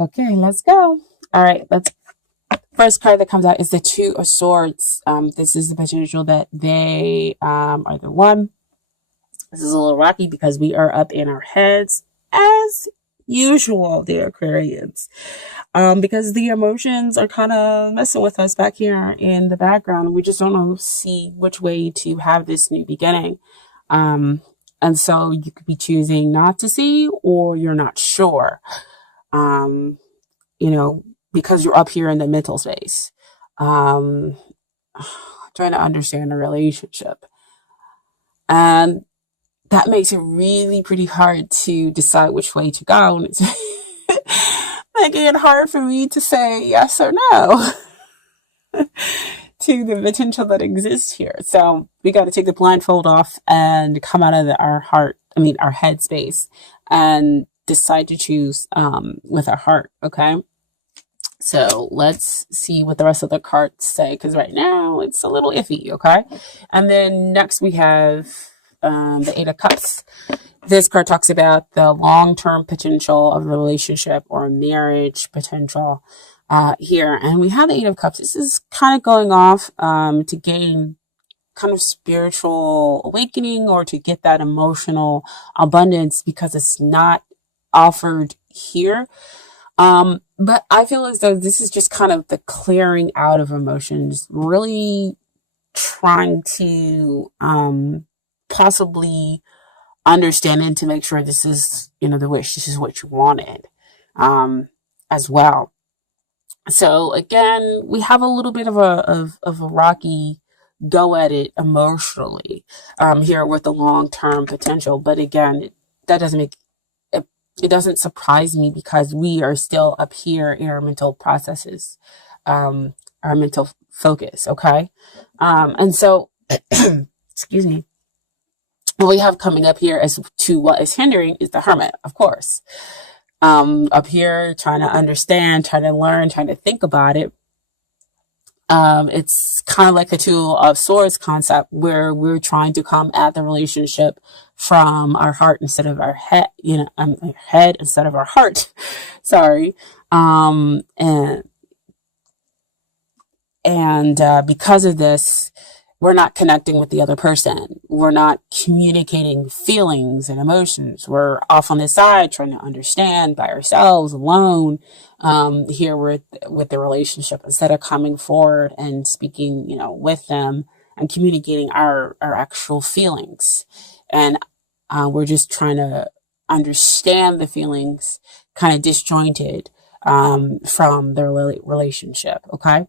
Okay, let's go. All right, let's. First card that comes out is the Two of Swords. This is the potential that they are the one. This is a little rocky because we are up in our heads as usual, dear Aquarians. Because the emotions are kind of messing with us back here in the background. We just don't know see which way to have this new beginning. And so you could be choosing not to see, or you're not sure. Um, you know, because you're up here in the mental space, um, trying to understand the relationship. And that makes it really pretty hard to decide which way to go. And it's making it hard for me to say yes or no to the potential that exists here. So we got to take the blindfold off and come out of our head space, and decide to choose with our heart. Okay. So let's see what the rest of the cards say, because right now it's a little iffy. Okay. And then next we have the Eight of Cups. This card talks about the long-term potential of a relationship or a marriage potential here. And we have the Eight of Cups. This is kind of going off to gain kind of spiritual awakening, or to get that emotional abundance, because it's not offered here. But I feel as though this is just kind of the clearing out of emotions, really trying to possibly understand and to make sure this is, the wish, this is what you wanted as well. So again, we have a little bit of a rocky go at it emotionally here with the long-term potential. But again, that doesn't make it doesn't surprise me, because we are still up here in our mental processes, our mental focus. Okay. And so, excuse me, what we have coming up here as to what is hindering is the Hermit, of course. Up here, trying to understand, trying to learn, trying to think about it. It's kind of like the Two of Swords concept, where we're trying to come at the relationship from our heart instead of our head, our head instead of our heart. Sorry. And because of this, we're not connecting with the other person. We're not communicating feelings and emotions. We're off on the side trying to understand by ourselves, alone, here with the relationship, instead of coming forward and speaking, with them and communicating our actual feelings. And we're just trying to understand the feelings, kind of disjointed from the relationship. Okay.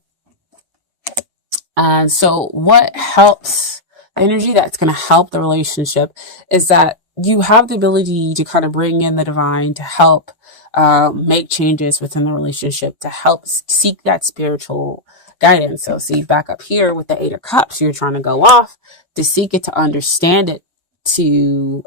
And so what helps, the energy that's going to help the relationship, is that you have the ability to kind of bring in the divine to help make changes within the relationship, to help seek that spiritual guidance. So see, back up here with the Eight of Cups, you're trying to go off to seek it, to understand it, to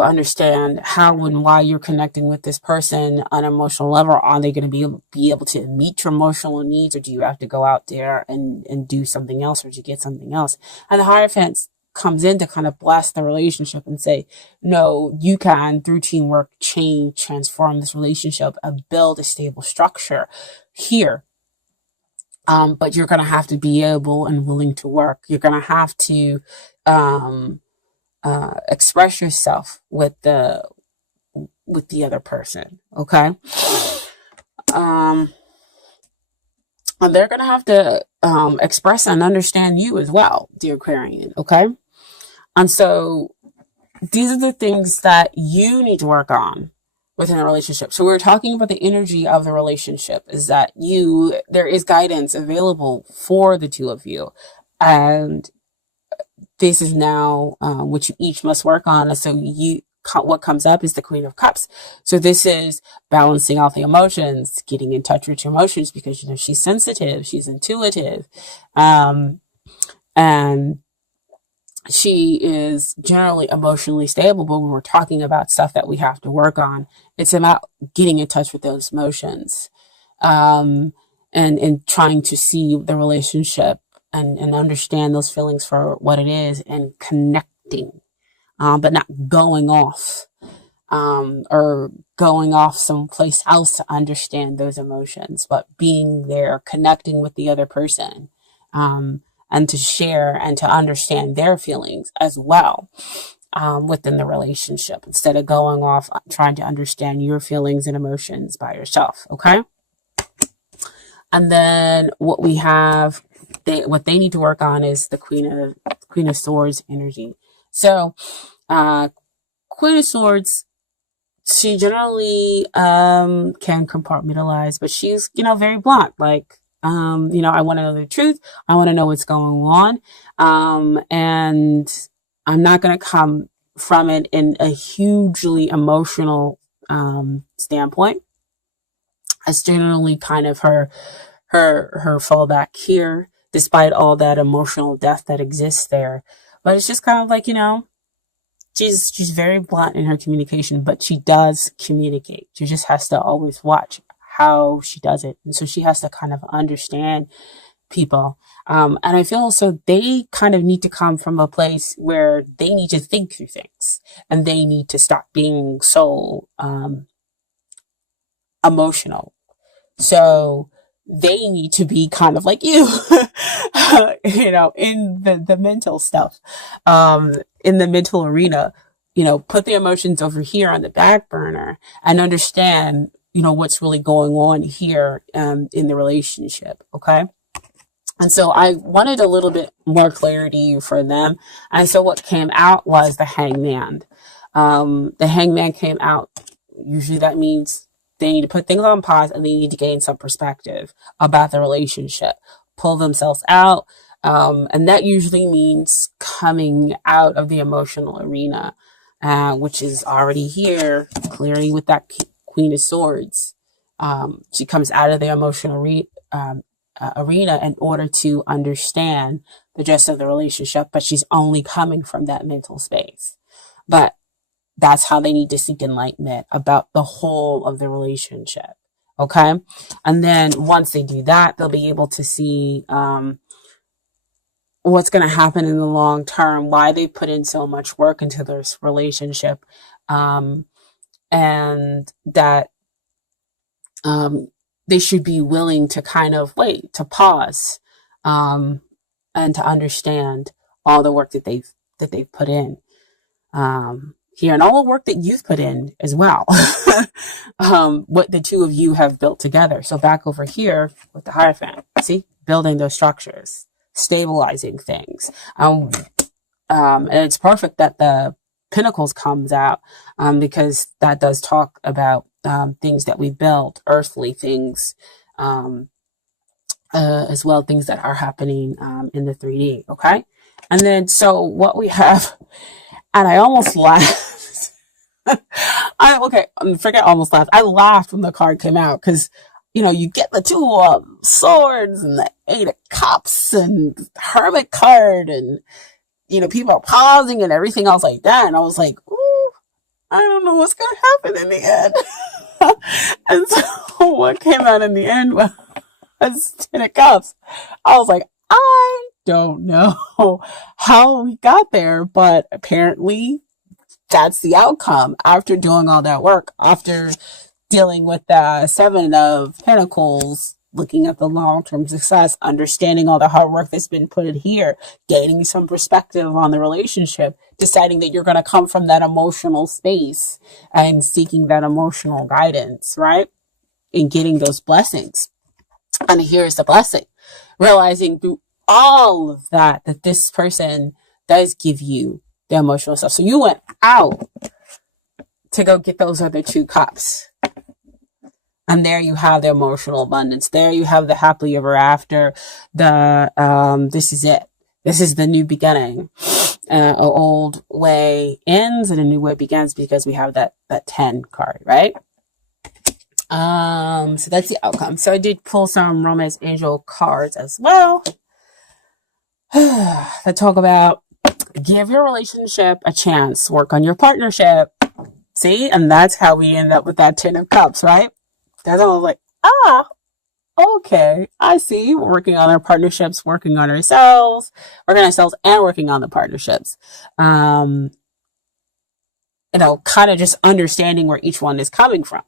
understand how and why you're connecting with this person on an emotional level. Are they going to be able to meet your emotional needs, or do you have to go out there and do something else, or to get something else? And the Hierophant comes in to kind of bless the relationship and say, no, you can, through teamwork, change, transform this relationship and build a stable structure here. But you're going to have to be able and willing to work. You're going to have to express yourself with the other person. Okay. And they're going to have to express and understand you as well, dear Aquarian. Okay. And so these are the things that you need to work on within a relationship. So we're talking about the energy of the relationship, is that there is guidance available for the two of you. And this is now what you each must work on. And so what comes up is the Queen of Cups. So this is balancing out the emotions, getting in touch with your emotions, because she's sensitive, she's intuitive, and she is generally emotionally stable. But when we're talking about stuff that we have to work on, it's about getting in touch with those emotions, and trying to see the relationship and understand those feelings for what it is, and connecting, but not going off or going off someplace else to understand those emotions, but being there, connecting with the other person, and to share and to understand their feelings as well, within the relationship, instead of going off trying to understand your feelings and emotions by yourself. Okay. And then what we have, what they need to work on is the Queen of Swords energy. So, Queen of Swords, she generally can compartmentalize, but she's, very blunt. Like, I want to know the truth. I want to know what's going on. And I'm not going to come from it in a hugely emotional standpoint. That's generally kind of her fallback here, despite all that emotional depth that exists there. But it's just kind of like, she's very blunt in her communication, but she does communicate. She just has to always watch how she does it. And so she has to kind of understand people. And I feel also they kind of need to come from a place where they need to think through things, and they need to stop being so emotional. So they need to be kind of like you, in the mental stuff, in the mental arena, put the emotions over here on the back burner and understand, what's really going on here, in the relationship. Okay. And so I wanted a little bit more clarity for them. And so what came out was the Hangman. The Hangman came out. Usually that means they need to put things on pause and they need to gain some perspective about the relationship, pull themselves out. And that usually means coming out of the emotional arena, which is already here, clearly with that Queen of Swords. She comes out of the emotional arena in order to understand the gist of the relationship, but she's only coming from that mental space. But that's how they need to seek enlightenment about the whole of the relationship. Okay. And then once they do that, they'll be able to see, what's going to happen in the long term, why they put in so much work into this relationship. And that, they should be willing to kind of wait, to pause, and to understand all the work that they've put in, here, and all the work that you've put in as well. What the two of you have built together. So back over here with the Hierophant, see, building those structures, stabilizing things. And it's perfect that the Pentacles comes out, because that does talk about things that we built, earthly things, as well, things that are happening in the 3D. Okay. And then, so what we have, and I almost laughed. Forget almost laughed. I laughed when the card came out because, you get the two swords and the 8 of cups and hermit card, and, people are pausing and everything else like that. And I was like, ooh, I don't know what's going to happen in the end. And so what came out in the end was 10 of cups. I was like, I don't know how we got there, but apparently that's the outcome after doing all that work, after dealing with the 7 of Pentacles, looking at the long-term success, understanding all the hard work that's been put in here, gaining some perspective on the relationship, deciding that you're going to come from that emotional space and seeking that emotional guidance, right? And getting those blessings. And here's the blessing. Realizing through all of that this person does give you the emotional stuff. So you went out to go get those other 2 cups. And there you have the emotional abundance. There you have the happily ever after. This is it. This is the new beginning. An old way ends and a new way begins, because we have that 10 card, right? So that's the outcome. So I did pull some Romance Angel cards as well. That talk about give your relationship a chance, work on your partnership. See? And that's how we end up with that 10 of cups, right? That's all like, okay, I see. We're working on our partnerships, working on ourselves and working on the partnerships. kind of just understanding where each one is coming from.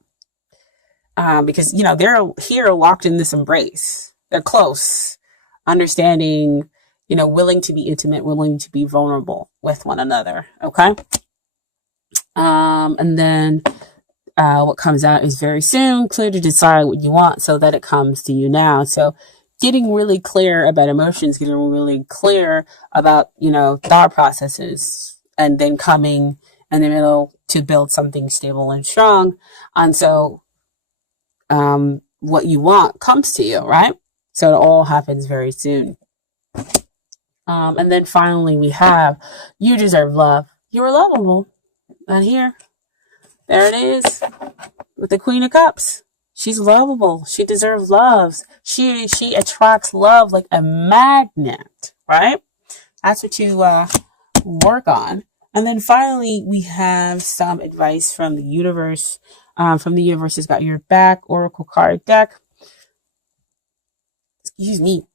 Because, they're here locked in this embrace. They're close, understanding, willing to be intimate, willing to be vulnerable with one another. Okay. And then what comes out is very soon, clear to decide what you want so that it comes to you now. So getting really clear about emotions, getting really clear about, thought processes, and then coming in the middle to build something stable and strong. And so what you want comes to you, right? So it all happens very soon. And then finally we have, you deserve love. You are lovable. And here, there it is with the Queen of Cups. She's lovable. She deserves love. She attracts love like a magnet, right? That's what you work on. And then finally, we have some advice from the universe. From the universe has got your back oracle card deck. Excuse me.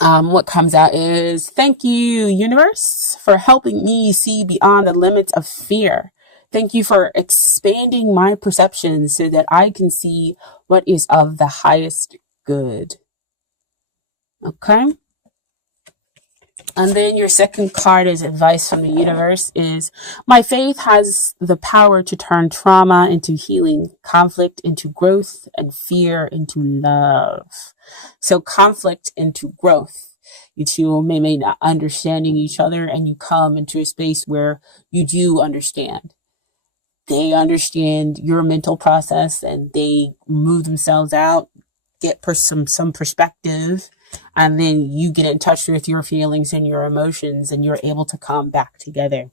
What comes out is, thank you, universe, for helping me see beyond the limits of fear. Thank you for expanding my perception so that I can see what is of the highest good. Okay. And then your second card is advice from the universe is, my faith has the power to turn trauma into healing, conflict into growth, and fear into love. So conflict into growth. You two may not understanding each other, and you come into a space where you do understand. They understand your mental process, and they move themselves out, get some perspective, and then you get in touch with your feelings and your emotions, and you're able to come back together.